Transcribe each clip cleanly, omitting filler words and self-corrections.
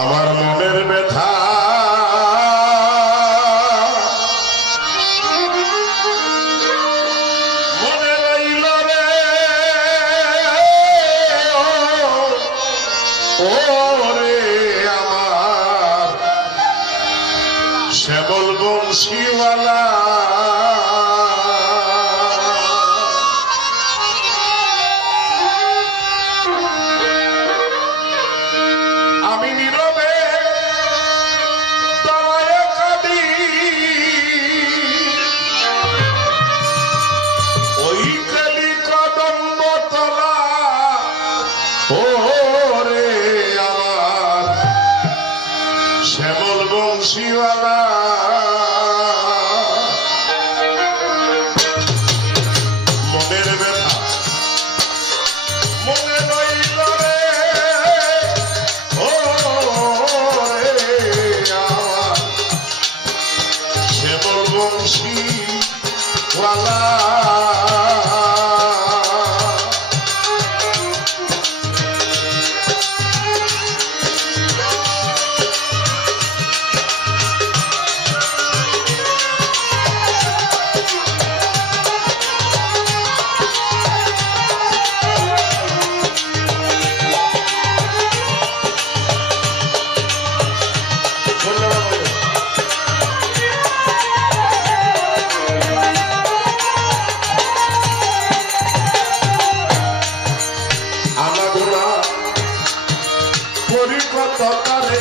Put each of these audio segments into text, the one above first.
আমার মনের ব্যথা মনে রইল রে ও রে আমার শ্যামল বংশীওয়ালা আমি নীরবে দাঁড়ায় কাঁদি ওই কালি কদম্ব তলা ও রে আমার শ্যামল বংশীওয়ালা মনের ব্যথা মনে রইল রে বংশীওয়ালা কলিকতারে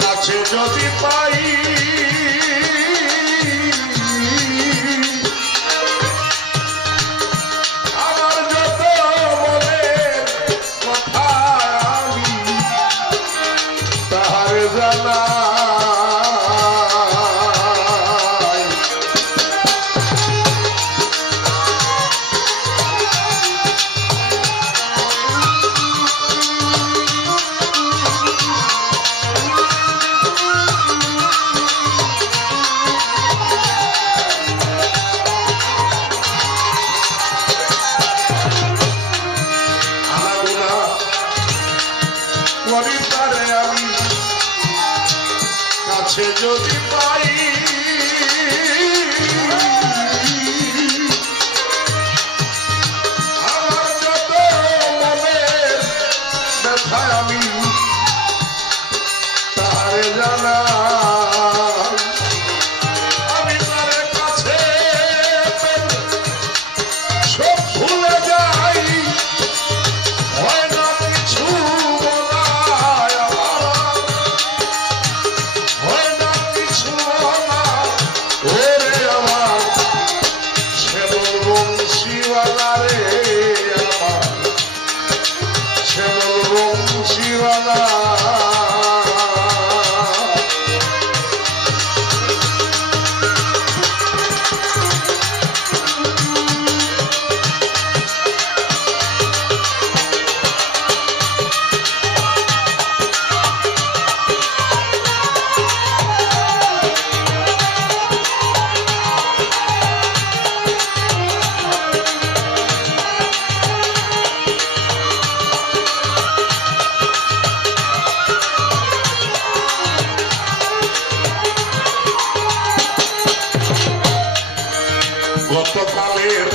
কাছে যদি পাই আমার যত মনের কথা আমি তাহার জানা আমি কাছে যদি পাই আমার যত মনের ব্যথা আমি তারে জানা আমি তার কাছে সব ভুলে যাই হয় না কিছু বংশীওয়ালা রে আমার শ্যামল বংশীওয়ালা গতকালের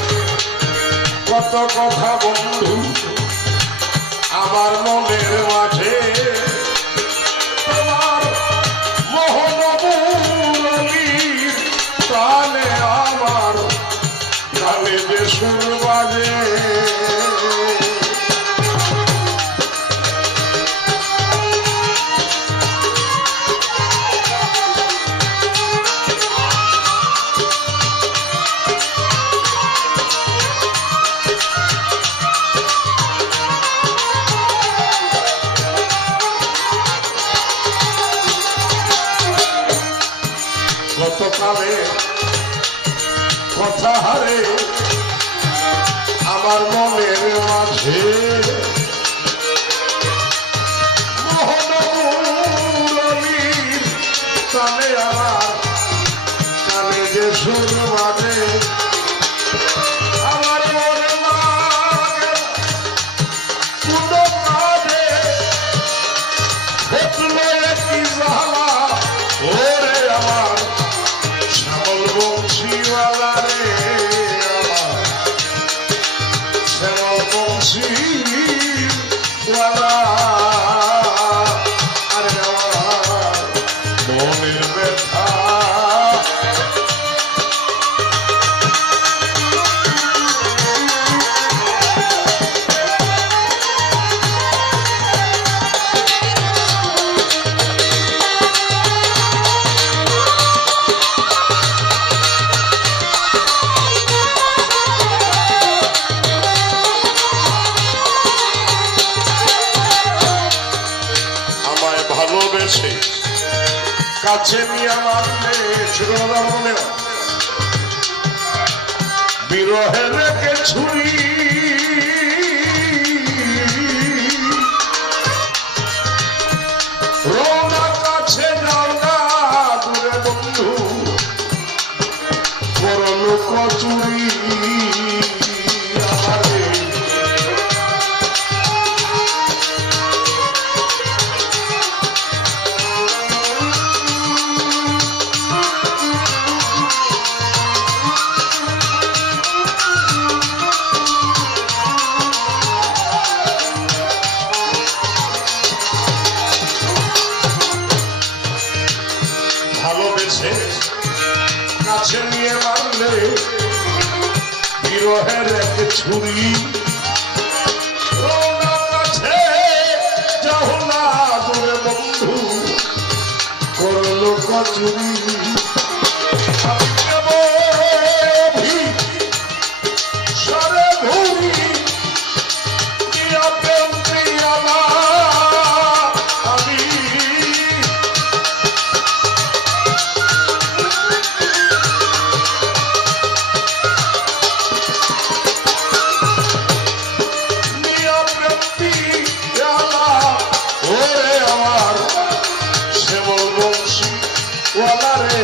কত কথা বন্ধু আমার মনের মাঝে তোমার মোহনমুরলীর প্রাণে আমার কানে যে সুর বাজে গতকালে কথা হারে আমার মনের মাঝে মোহনমুরলীর প্রাণে আমার কানে যে সুর বাজে আমার মনে লাগে ওয়ালা আরে আমার মনের ব্যথা ভালোবেসে কাছে নিয়ে মারলে ছোটরা মনে বিরহে রেখে ছুরি রোনা কাছে যাও না দূরে বন্ধু করলো কচুরি ভালোবেসে কাছে নিয়ে মারলে বিরহের এক ছুরি রোনা কাছে যাও না দূরে বন্ধু করলো কচুরি সরে ঘুরি ওয়ালা রে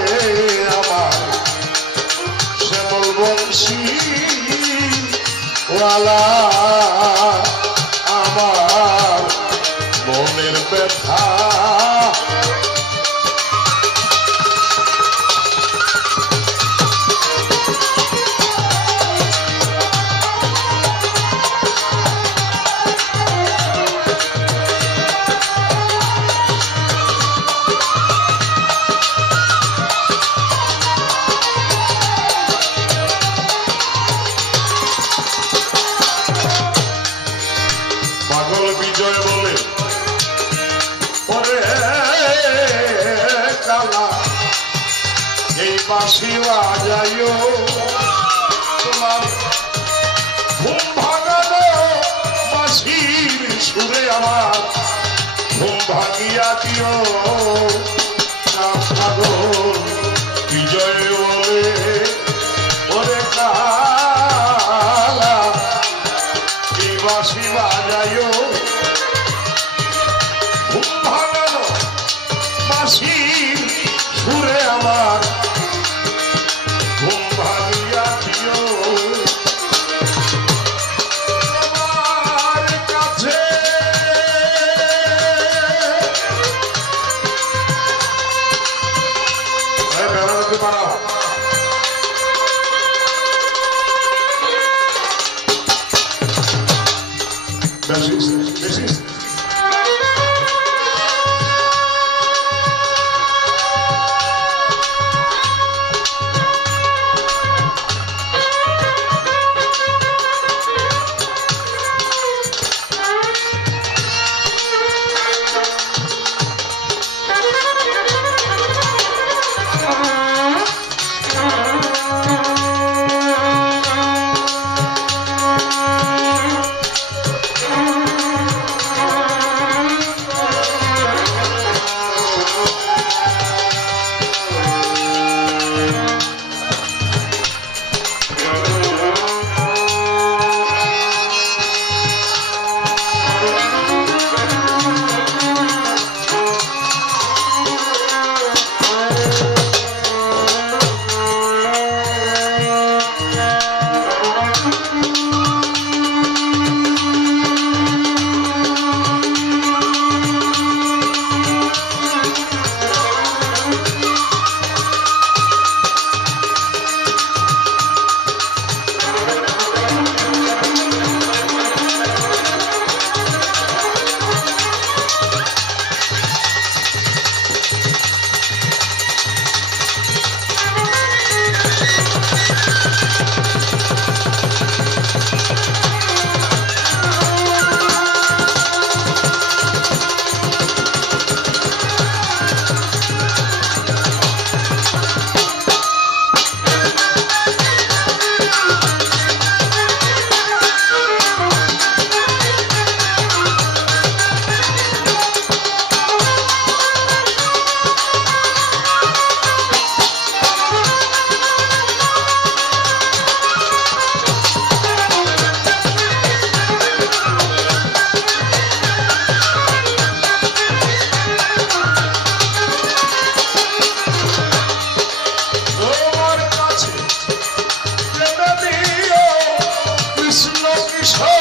আমার শ্যামল বংশী ওয়ালা আমার মনের ব্যথা বিজয় বলে ওরে কালা এই বাঁশি বাজাইও তোমার ঘুম ভাঙানো বাঁশির সুরে আমার ঘুম ভাঙিয়া দিও বিজয় বলে ওরে কালা এই বাঁশি বাজাইও ঘুম ভাঙানো বাঁশির সুরে আমার ঘুম ভাঙিয়া দিও আমার কাছে সব